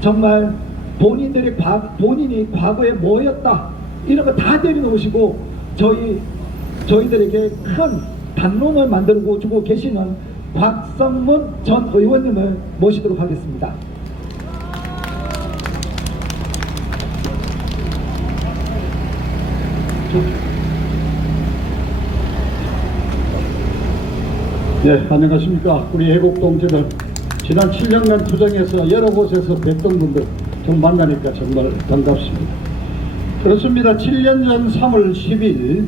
정말 본인이 과거에 뭐였다 이런 거 다 내려놓으시고 저희들에게 큰 담론을 만들고 주고 계시는 곽성문 전 의원님을 모시도록 하겠습니다. 네, 안녕하십니까. 우리 애국동지들 지난 7년간 투쟁에서 여러 곳에서 뵀던 분들 좀 만나니까 정말 반갑습니다. 그렇습니다. 7년 전 3월 10일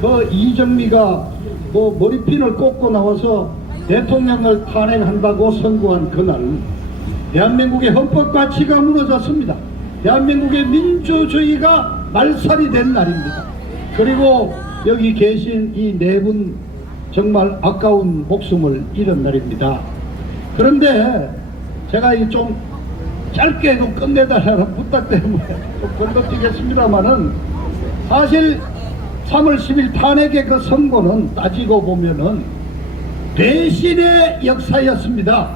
그 이정미가 머리핀을 꽂고 나와서 대통령을 탄핵한다고 선고한 그날 대한민국의 헌법 가치가 무너졌습니다. 대한민국의 민주주의가 말살이 된 날입니다. 그리고 여기 계신 이 네 분 정말 아까운 목숨을 잃은 날입니다. 그런데 제가 좀 짧게 좀 끝내달라는 부탁 때문에 좀 건너뛰겠습니다만은 사실 3월 10일 탄핵의 그 선고는 따지고 보면은 배신의 역사였습니다.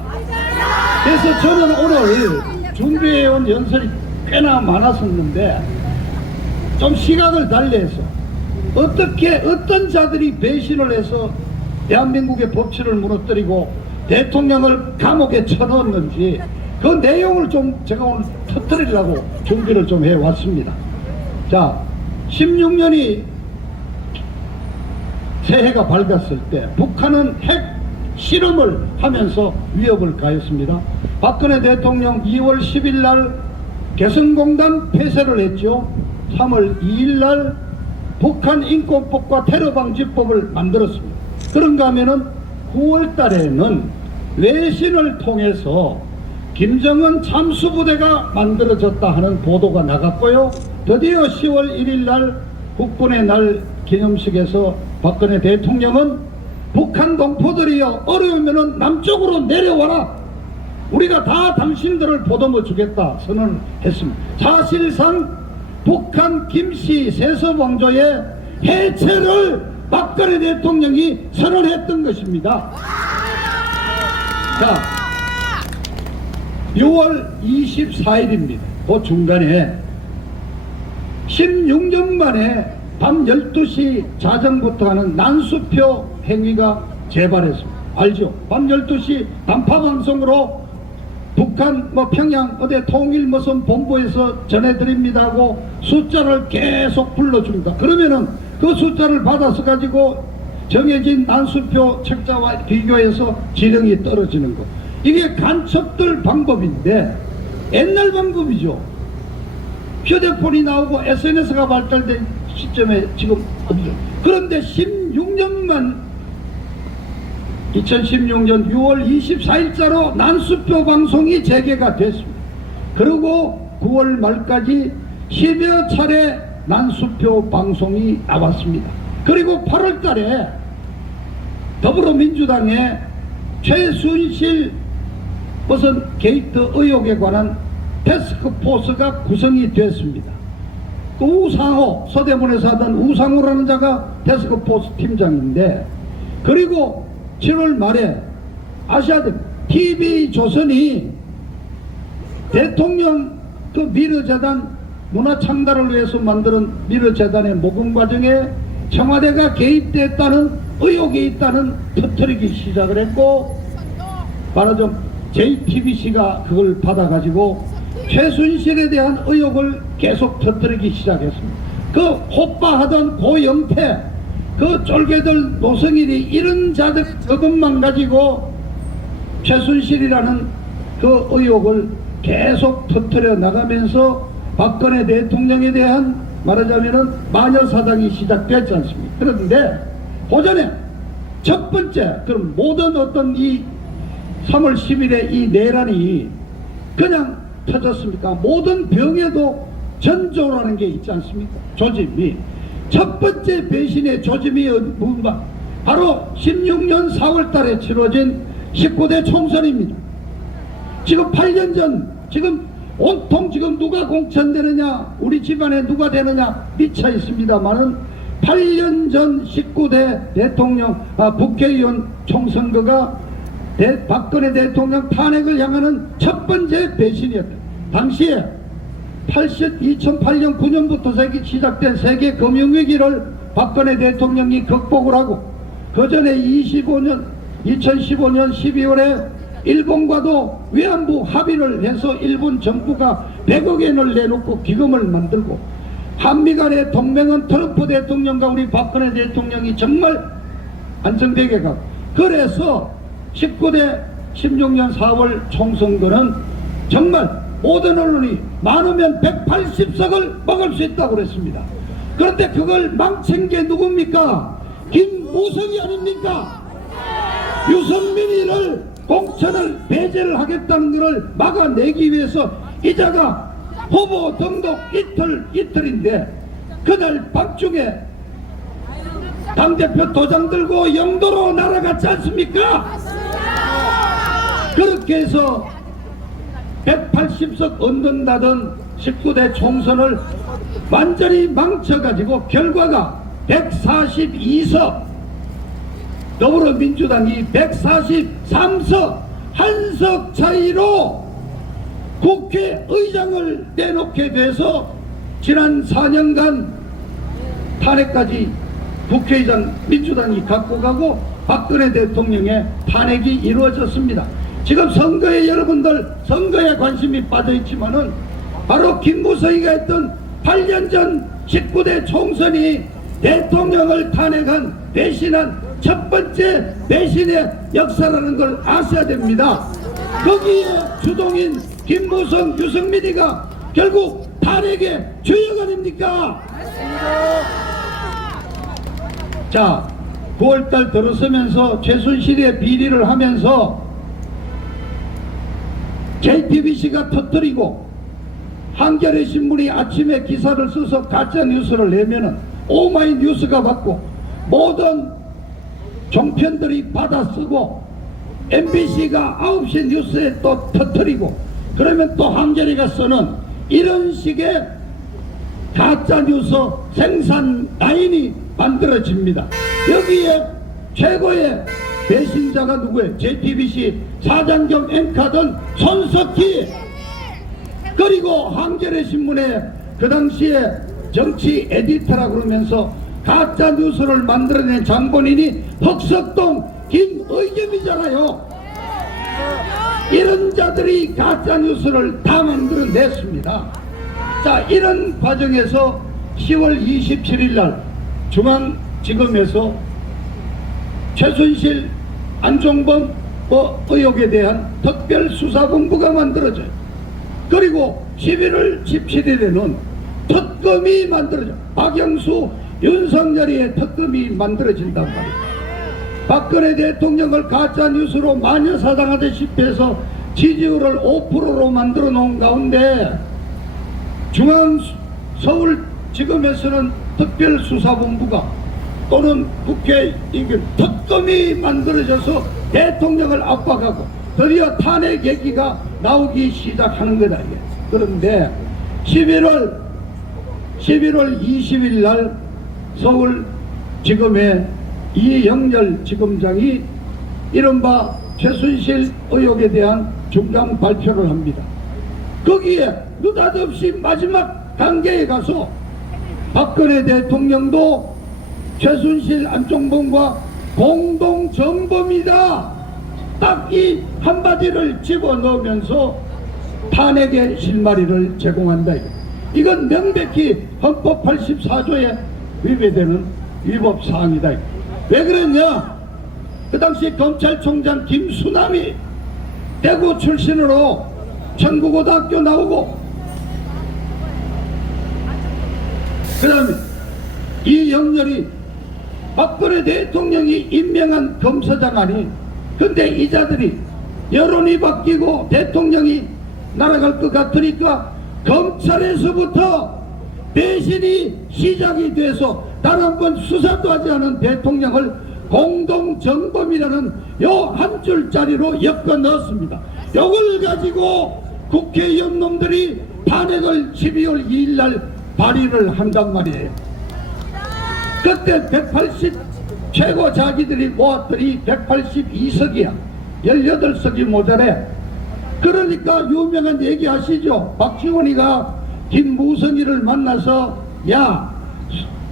그래서 저는 오늘 준비해온 연설이 꽤나 많았었는데 좀 시각을 달리해서 어떤 자들이 배신을 해서 대한민국의 법치를 무너뜨리고 대통령을 감옥에 쳐넣었는지 그 내용을 좀 제가 오늘 터뜨리려고 준비를 좀 해왔습니다. 자, 16년이 새해가 밝았을 때 북한은 핵 실험을 하면서 위협을 가했습니다. 박근혜 대통령 2월 10일 날 개성공단 폐쇄를 했죠. 3월 2일 날 북한 인권법과 테러방지법을 만들었습니다. 그런가 하면은 9월 달에는 외신을 통해서 김정은 잠수부대가 만들어졌다 하는 보도가 나갔고요. 드디어 10월 1일 날 국군의 날 기념식에서 박근혜 대통령은 북한 동포들이여 어려우면은 남쪽으로 내려와라. 우리가 다 당신들을 보듬어 주겠다 선언했습니다. 사실상 북한 김씨 세습왕조의 해체를 박근혜 대통령이 선언했던 것입니다. 자, 6월 24일입니다. 그 중간에 16년 만에 밤 12시 자정부터 하는 난수표 행위가 재발했습니다. 알죠? 밤 12시 단파방송으로 북한 평양 어디 통일 무슨 본부에서 전해드립니다 하고 숫자를 계속 불러줍니다. 그러면은 그 숫자를 받아서 가지고 정해진 난수표 책자와 비교해서 지령이 떨어지는 것. 이게 간첩들 방법인데 옛날 방법이죠. 휴대폰이 나오고 SNS가 발달된 시점에 지금 없죠. 그런데 16년만 2016년 6월 24일자로 난수표 방송이 재개가 됐습니다. 그리고 9월 말까지 10여 차례 난수표 방송이 나왔습니다. 그리고 8월 달에 더불어민주당의 최순실 무슨 게이트 의혹에 관한 태스크포스가 구성이 됐습니다. 그 우상호, 서대문에서 하던 우상호라는 자가 태스크포스 팀장인데, 그리고 7월 말에 아시아대 TV조선이 대통령 그 미르재단 문화창달을 위해서 만드는 미르재단의 모금 과정에 청와대가 개입됐다는 의혹이 있다는 터뜨리기 시작을 했고, 말하자면 JTBC가 그걸 받아가지고 최순실에 대한 의혹을 계속 터뜨리기 시작했습니다. 그 호빠하던 고영태, 그 쫄개들 노성일이 이런 자들 그것만 가지고 최순실이라는 그 의혹을 계속 터뜨려 나가면서 박근혜 대통령에 대한 말하자면은 마녀사당이 시작됐지 않습니까? 그런데 오전에 첫 번째 그럼 모든 어떤 이 3월 10일에 이 내란이 그냥 터졌습니까? 모든 병에도 전조라는 게 있지 않습니까? 조짐이. 첫 번째 배신의 조짐이 뭔가? 바로 16년 4월 달에 치러진 19대 총선입니다. 지금 8년 전, 지금 온통 지금 누가 공천되느냐, 우리 집안에 누가 되느냐 미쳐 있습니다만은 8년 전 19대 대통령, 국회의원 총선거가 박근혜 대통령 탄핵을 향하는 첫 번째 배신이었다. 당시에 2008년 9년부터 시작된 세계 금융위기를 박근혜 대통령이 극복을 하고 그 전에 2015년 12월에 일본과도 위안부 합의를 해서 일본 정부가 100억 엔을 내놓고 기금을 만들고 한미 간의 동맹은 트럼프 대통령과 우리 박근혜 대통령이 정말 안정되게 가고 그래서 19대 16년 4월 총선거는 정말 모든 언론이 많으면 180석을 먹을 수 있다고 그랬습니다. 그런데 그걸 망친 게 누굽니까? 김무성이 아닙니까? 유승민이를 공천을 배제를 하겠다는 것을 막아내기 위해서 이자가 후보 등록 이틀인데 그날 밤중에 당대표 도장 들고 영도로 날아갔지 않습니까? 그렇게 해서 180석 얻는다던 19대 총선을 완전히 망쳐가지고 결과가 142석, 더불어민주당이 143석, 한 석 차이로 국회의장을 내놓게 돼서 지난 4년간 탄핵까지 국회의장 민주당이 갖고 가고 박근혜 대통령의 탄핵이 이루어졌습니다. 지금 선거에 여러분들 선거에 관심이 빠져있지만은 바로 김무성이가 했던 8년 전 19대 총선이 대통령을 탄핵한 배신한 첫 번째 배신의 역사라는 걸 아셔야 됩니다. 거기에 주동인 김무성, 유승민이가 결국 탄핵의 주역 아닙니까? 자, 9월달 들어서면서 최순실의 비리를 하면서 JTBC가 터뜨리고 한겨레 신문이 아침에 기사를 써서 가짜 뉴스를 내면은 오마이뉴스가 받고 모든 종편들이 받아쓰고 MBC가 9시 뉴스에 또 터뜨리고 그러면 또 한겨레가 쓰는 이런 식의 가짜 뉴스 생산 라인이 만들어집니다. 여기에 최고의 배신자가 누구예요? JTBC 사장 겸 앵커던 손석희, 그리고 한겨레 신문에 그 당시에 정치 에디터라 그러면서 가짜 뉴스를 만들어낸 장본인이 흑석동 김의겸이잖아요. 이런 자들이 가짜 뉴스를 다 만들어냈습니다. 자, 이런 과정에서 10월 27일 날 중앙지검에서 최순실, 안종범 의혹에 대한 특별수사본부가 만들어져요. 그리고 11월 17일에는 특검이 만들어져. 박영수, 윤석열이의 특검이 만들어진단 말이에요. 박근혜 대통령을 가짜뉴스로 마녀사당하다시피 해서 지지율을 5%로 만들어 놓은 가운데 서울지검에서는 특별수사본부가 또는 국회 특검이 만들어져서 대통령을 압박하고 드디어 탄핵 얘기가 나오기 시작하는 거다. 그런데 11월 20일 날 서울지검의 이영렬 지검장이 이른바 최순실 의혹에 대한 중간 발표를 합니다. 거기에 느닷없이 마지막 단계에 가서 박근혜 대통령도 최순실, 안종범과 공동정범이다, 딱 이 한마디를 집어넣으면서 탄핵의 실마리를 제공한다. 이건 명백히 헌법 84조에 위배되는 위법사항이다. 왜 그랬냐? 그 당시 검찰총장 김수남이 대구 출신으로 천구고등학교 나오고 그 다음에 이영렬이 박근혜 대통령이 임명한 검사장 아니. 근데 이 자들이 여론이 바뀌고 대통령이 날아갈 것 같으니까 검찰에서부터 배신이 시작이 돼서 단 한 번 수사도 하지 않은 대통령을 공동정범이라는 요 한 줄짜리로 엮어 넣었습니다. 요걸 가지고 국회의원 놈들이 탄핵을 12월 2일 날 발의를 한단 말이에요. 그때 180 최고 자기들이 모았더니 182석이야. 18석이 모자래. 그러니까 유명한 얘기 하시죠. 박지원이가 김무성이를 만나서 야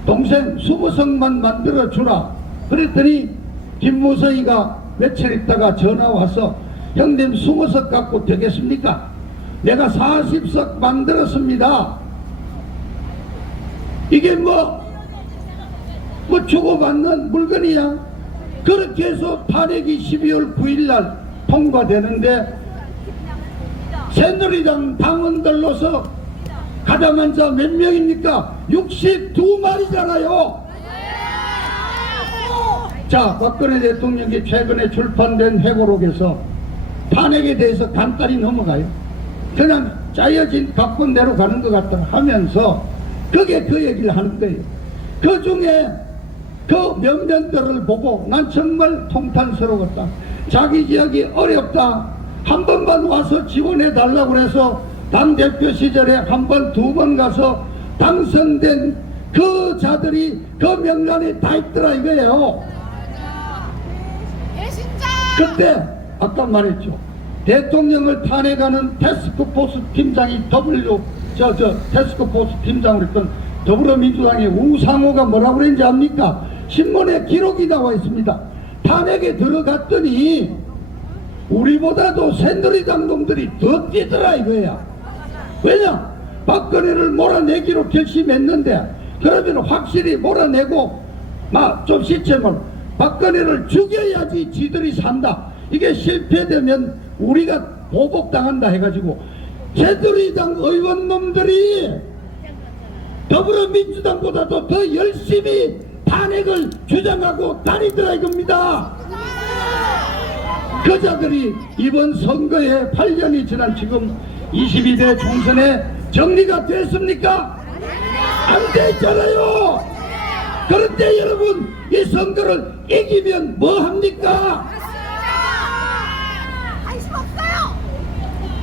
동생 20석만 만들어 주라 그랬더니 김무성이가 며칠 있다가 전화 와서 형님 20석 갖고 되겠습니까? 내가 40석 만들었습니다. 이게 뭐 주고받는 물건이야. 그렇게 해서 탄핵이 12월 9일날 통과되는데 새누리당 당원들로서 가담한 자 몇 명입니까? 62마리잖아요. 자, 박근혜 대통령이 최근에 출판된 회고록에서 탄핵에 대해서 간단히 넘어가요. 그냥 짜여진 각본대로 가는 것 같다 하면서 그게 그 얘기를 하는 거예요. 그 중에 그 면면들을 보고 난 정말 통탄스러웠다. 자기 지역이 어렵다. 한 번만 와서 지원해 달라고 그래서 당대표 시절에 한 번, 두 번 가서 당선된 그 자들이 그 명단에 다 있더라 이거예요. 그때 아까 말했죠. 대통령을 탄핵하는 태스크포스 팀장이 태스크포스 팀장으로 했던 더불어민주당의 우상호가 뭐라고 그랬는지 압니까? 신문에 기록이 나와 있습니다. 탄핵에 들어갔더니 우리보다도 새누리당 놈들이 더 뛰더라 이거야. 왜냐? 박근혜를 몰아내기로 결심했는데 그러면 확실히 몰아내고 좀 시체면 박근혜를 죽여야지 지들이 산다. 이게 실패되면 우리가 보복당한다 해가지고 새누리당 의원놈들이 더불어민주당보다도 더 열심히 탄핵을 주장하고 다니더라 이겁니다. 그 자들이 이번 선거에 8년이 지난 지금 22대 총선에 정리가 됐습니까? 안 됐잖아요. 그런데 여러분 이 선거를 이기면 뭐 합니까?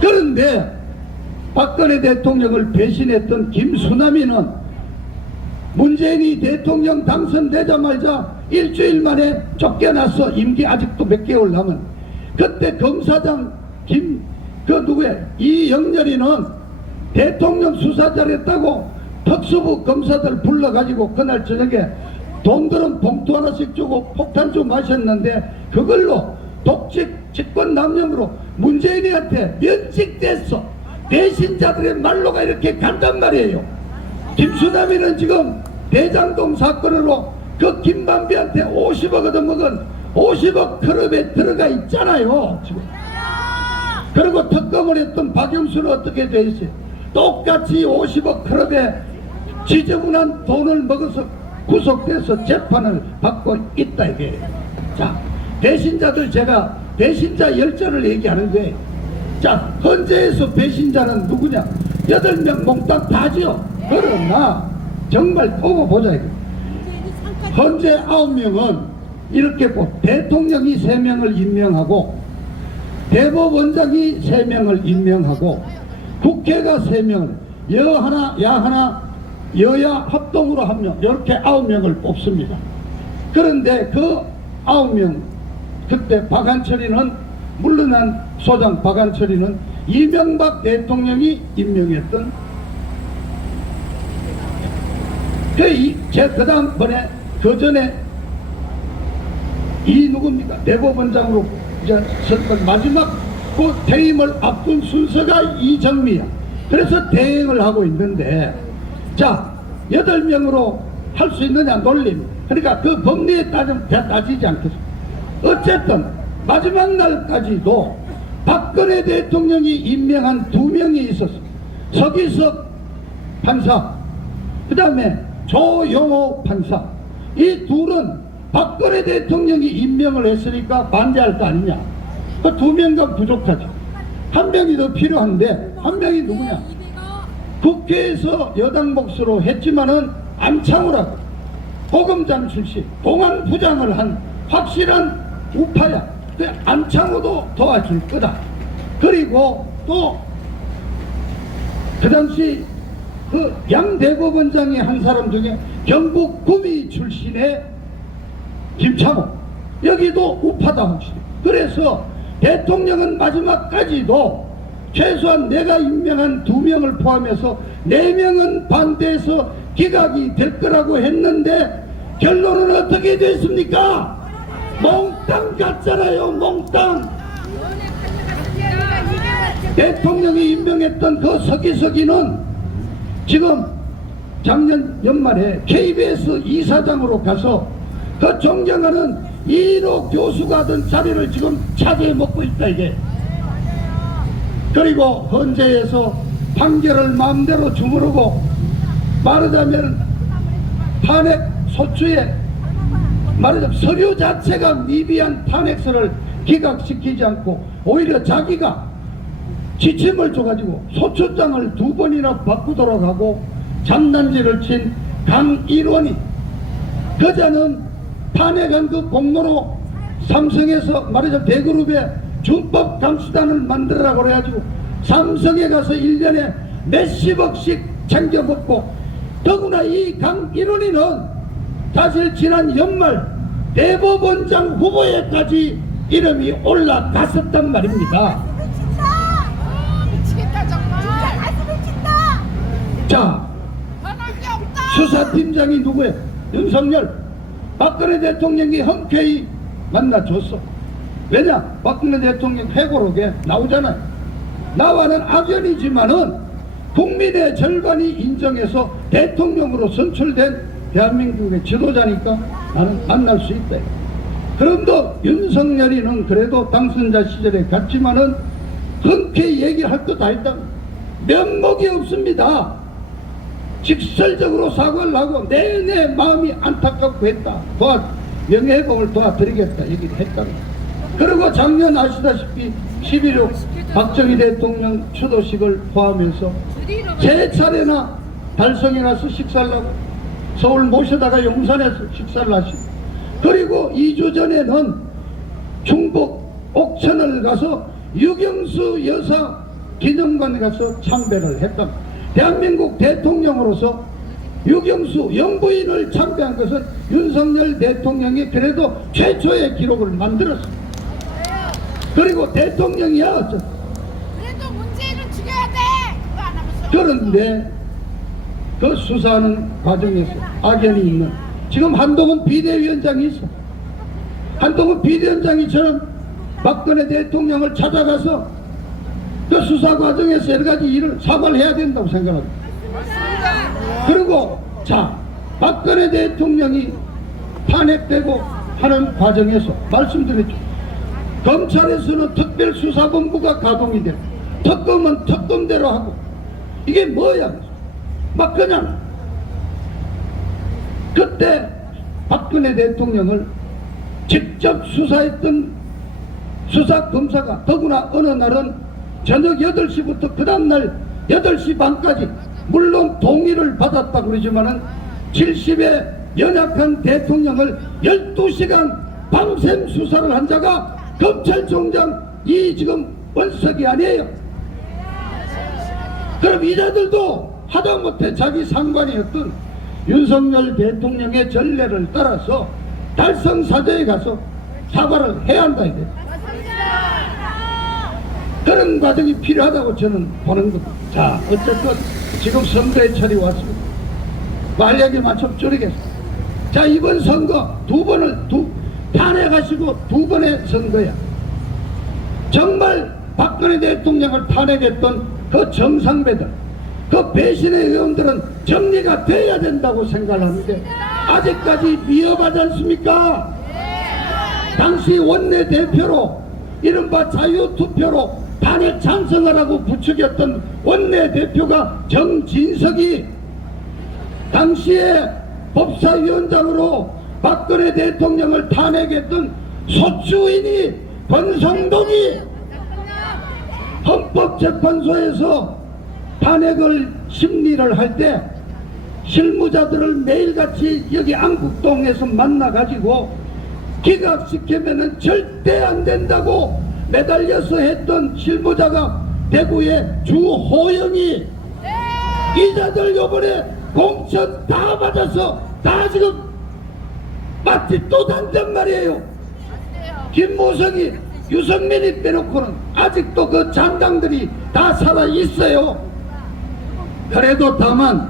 그런데 박근혜 대통령을 배신했던 김수남이는 문재인이 대통령 당선되자마자 일주일 만에 쫓겨나서 임기 아직도 몇 개월 남은 그때 검사장 이영렬이는 대통령 수사 잘했다고 특수부 검사들 불러가지고 그날 저녁에 돈 들은 봉투 하나씩 주고 폭탄 좀 마셨는데 그걸로 독직 직권남용으로 문재인한테 면직됐어. 배신자들의 말로가 이렇게 간단 말이에요. 김수남이는 지금 대장동 사건으로 그 김만배한테 50억 얻어먹은 50억 클럽에 들어가 있잖아요 지금. 그리고 특검을 했던 박영수는 어떻게 돼 있어요? 똑같이 50억 클럽에 지저분한 돈을 먹어서 구속돼서 재판을 받고 있다 이게. 자, 배신자들 제가 배신자 열전을 얘기하는 거예요. 자, 헌재에서 배신자는 누구냐? 8명 몽땅 다죠. 그러나 정말 보고 보자 이거. 헌재 9명은 이렇게 대통령이 3명을 임명하고 대법원장이 3명을 임명하고 국회가 3명을 여 하나 야 하나 여야 합동으로 1명 이렇게 9명을 뽑습니다. 그런데 그 9명 그때 박한철이는 물러난 소장 박한철이는 이명박 대통령이 임명했던 그 다음번에 그 전에 이 누굽니까? 대법원장으로 이제 선거 마지막 그 퇴임을 앞둔 순서가 이정미야. 그래서 대행을 하고 있는데 자 8명으로 할 수 있느냐 놀림. 그러니까 그 법리에 따지지 않겠어. 어쨌든 마지막 날까지도 박근혜 대통령이 임명한 2명이 있었어. 서기석 판사 그 다음에 조용호 판사. 이 둘은 박근혜 대통령이 임명을 했으니까 반대할 거 아니냐. 그 2명과 부족하죠. 1명이 더 필요한데 1명이 누구냐. 국회에서 여당 몫으로 했지만은 안창호라고 보검장 출신 공안 부장을 한 확실한 우파야. 그 안창호도 도와줄 거다. 그리고 또 그 당시 그 양 대법원장의 한 사람 중에 경북 구미 출신의 김창호 여기도 우파다 혹시. 그래서 대통령은 마지막까지도 최소한 내가 임명한 2명을 포함해서 4명은 반대해서 기각이 될 거라고 했는데 결론은 어떻게 됐습니까? 몽땅 갔잖아요. 몽땅. 대통령이 임명했던 그 서기석이는 지금 작년 연말에 KBS 이사장으로 가서 그 존경하는 이인호 교수가 하던 자리를 지금 차지해 먹고 있다 이게. 그리고 헌재에서 판결을 마음대로 주무르고 말하자면 탄핵 소추에 말하자면 서류 자체가 미비한 탄핵서를 기각시키지 않고 오히려 자기가 지침을 줘가지고 소추장을 2번이나 바꾸도록 하고 장난질을 친 강일원이 그자는 탄핵한 그 공로로 삼성에서 말하자면 대그룹에 준법 감수단을 만들라고 그래가지고 삼성에 가서 1년에 몇십억씩 챙겨 먹고 더구나 이 강일원이는 사실 지난 연말 대법원장 후보에까지 이름이 올라갔었단 말입니다. 미치겠다 정말. 미친다. 자, 변할 게 없다. 수사팀장이 누구예요? 윤석열. 박근혜 대통령이 흔쾌히 만나줬어. 왜냐? 박근혜 대통령 회고록에 나오잖아요. 나와는 악연이지만은 국민의 절반이 인정해서 대통령으로 선출된 대한민국의 지도자니까 나는 만날 수 있다. 그럼도 윤석열이는 그래도 당선자 시절에 갔지만은 흔쾌히 얘기할 것 다 했다. 면목이 없습니다. 직설적으로 사과를 하고 내내 마음이 안타깝고 했다. 명예회복을 도와드리겠다 얘기를 했다. 그리고 작년 아시다시피 11.6 박정희 대통령 추도식을 포함해서 세 차례나 달성에 가서 식사를 하고 서울 모셔다가 용산에서 식사를 하시고 그리고 2주 전에는 충북 옥천을 가서 유경수 여사 기념관에 가서 참배를 했다. 대한민국 대통령으로서 유경수 영부인을 참배한 것은 윤석열 대통령이 그래도 최초의 기록을 만들었습니다. 그리고 대통령이야 어쩌 그래도 문재인은 죽여야 돼. 그거 안 하면서. 그런데 그 수사하는 과정에서 악연이 있는 지금 한동훈 비대위원장이 있어. 한동훈 비대위원장이처럼 박근혜 대통령을 찾아가서 그 수사 과정에서 여러 가지 일을 사과를 해야 된다고 생각합니다. 그리고 자 박근혜 대통령이 탄핵되고 하는 과정에서 말씀드렸죠. 검찰에서는 특별수사본부가 가동이 되고 특검은 특검대로 하고 이게 뭐야? 막 그냥 그때 박근혜 대통령을 직접 수사했던 수사검사가 더구나 어느 날은 저녁 8시부터 그 다음날 8시 반까지 물론 동의를 받았다 그러지만은 70에 연약한 대통령을 12시간 밤샘 수사를 한 자가 검찰총장 이 지금 원석이 아니에요. 그럼 이자들도 하다못해 자기 상관이었던 윤석열 대통령의 전례를 따라서 달성사저에 가서 사과를 해야 한다 이게. 그런 과정이 필요하다고 저는 보는 겁니다. 자 어쨌든 지금 선거의 철이 왔습니다. 만약에 맞춰 줄이겠습니다. 자 이번 선거 탄핵하시고 2번의 선거야. 정말 박근혜 대통령을 탄핵했던 그 정상배들 그 배신의 의원들은 정리가 돼야 된다고 생각하는데 아직까지 미흡하지 않습니까? 당시 원내대표로 이른바 자유투표로 탄핵 찬성하라고 부추겼던 원내대표가 정진석이 당시에 법사위원장으로 박근혜 대통령을 탄핵했던 소추인이 권성동이 헌법재판소에서 탄핵을 심리를 할 때 실무자들을 매일같이 여기 안국동에서 만나가지고 기각시키면은 절대 안 된다고 매달려서 했던 실무자가 대구의 주호영이 이자들 요번에 공천 다 받아서 다 지금 마치 또 단단 말이에요. 김무성이 유승민이 빼놓고는 아직도 그 잔당들이 다 살아 있어요. 그래도 다만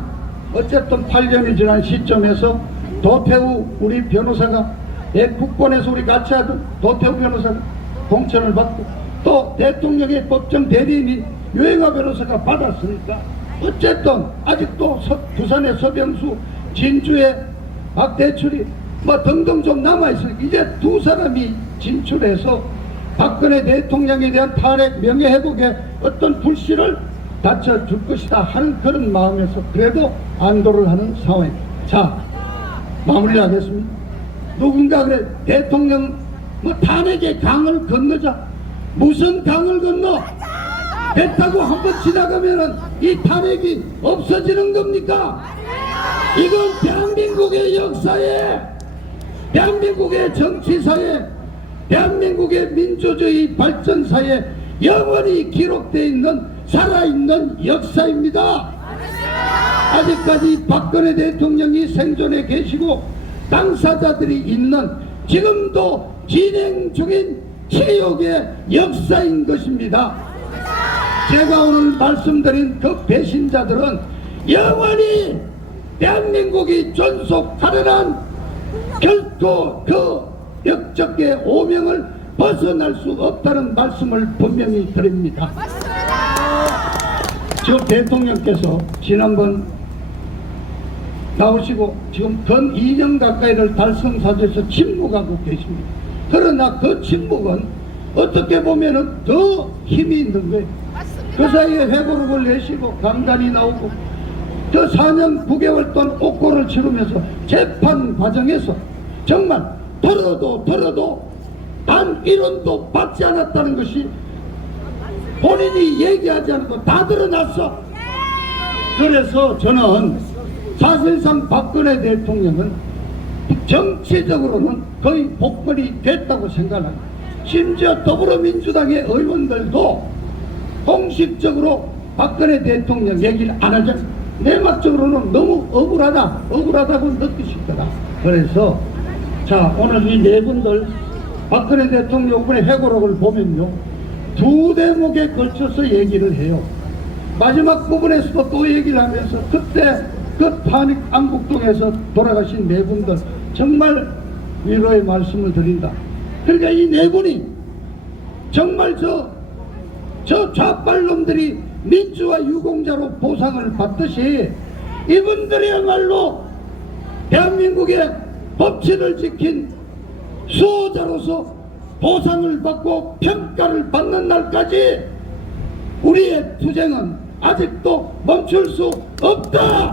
어쨌든 8년이 지난 시점에서 도태우 우리 변호사가 국권에서 우리 같이 하던 도태우 변호사가 공천을 받고 또 대통령의 법정 대리인인 유행하 변호사가 받았으니까 어쨌든 아직도 부산의 서병수, 진주의 박대출이 뭐 등등 좀 남아있으니까 이제 두 사람이 진출해서 박근혜 대통령에 대한 탄핵 명예회복에 어떤 불씨를 받쳐줄 것이다 하는 그런 마음에서 그래도 안도를 하는 상황입니다. 자, 마무리하겠습니다. 누군가 그래 대통령 뭐 탄핵의 강을 건너자. 무슨 강을 건너? 배 타고 한번 지나가면은 이 탄핵이 없어지는 겁니까? 이건 대한민국의 역사에, 대한민국의 정치사에, 대한민국의 민주주의 발전사에 영원히 기록되어 있는 살아있는 역사입니다. 아직까지 박근혜 대통령이 생존해 계시고 당사자들이 있는 지금도 진행 중인 체육의 역사인 것입니다. 제가 오늘 말씀드린 그 배신자들은 영원히 대한민국이 존속하려는 결코 그 역적의 오명을 벗어날 수 없다는 말씀을 분명히 드립니다. 지금 대통령께서 지난번 나오시고 지금 근 2년 가까이를 달성사주에서 침묵하고 계십니다. 그러나 그 침묵은 어떻게 보면은 더 힘이 있는 거예요. 그 사이에 회고록을 내시고 강단이 나오고 그 4년 9개월 동안 옥고를 치르면서 재판 과정에서 정말 들어도 단 1원도 받지 않았다는 것이 본인이 얘기하지 않아도 다 드러났어. 그래서 저는 사실상 박근혜 대통령은 정치적으로는 거의 복권이 됐다고 생각합니다. 심지어 더불어민주당의 의원들도 공식적으로 박근혜 대통령 얘기를 안 하잖아요. 내막적으로는 너무 억울하다고 느끼실 거다. 그래서 자, 오늘 이 네 분들 박근혜 대통령 이번에 회고록을 보면요, 두 대목에 걸쳐서 얘기를 해요. 마지막 부분에서도 또 얘기를 하면서 그때 그 탄핵 안국동에서 돌아가신 네 분들 정말 위로의 말씀을 드린다. 그러니까 이 네 분이 정말 저 좌빨놈들이 민주화 유공자로 보상을 받듯이 이분들이야말로 대한민국의 법치를 지킨 수호자로서 보상을 받고 평가를 받는 날까지 우리의 투쟁은 아직도 멈출 수 없다.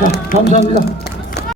자, 감사합니다.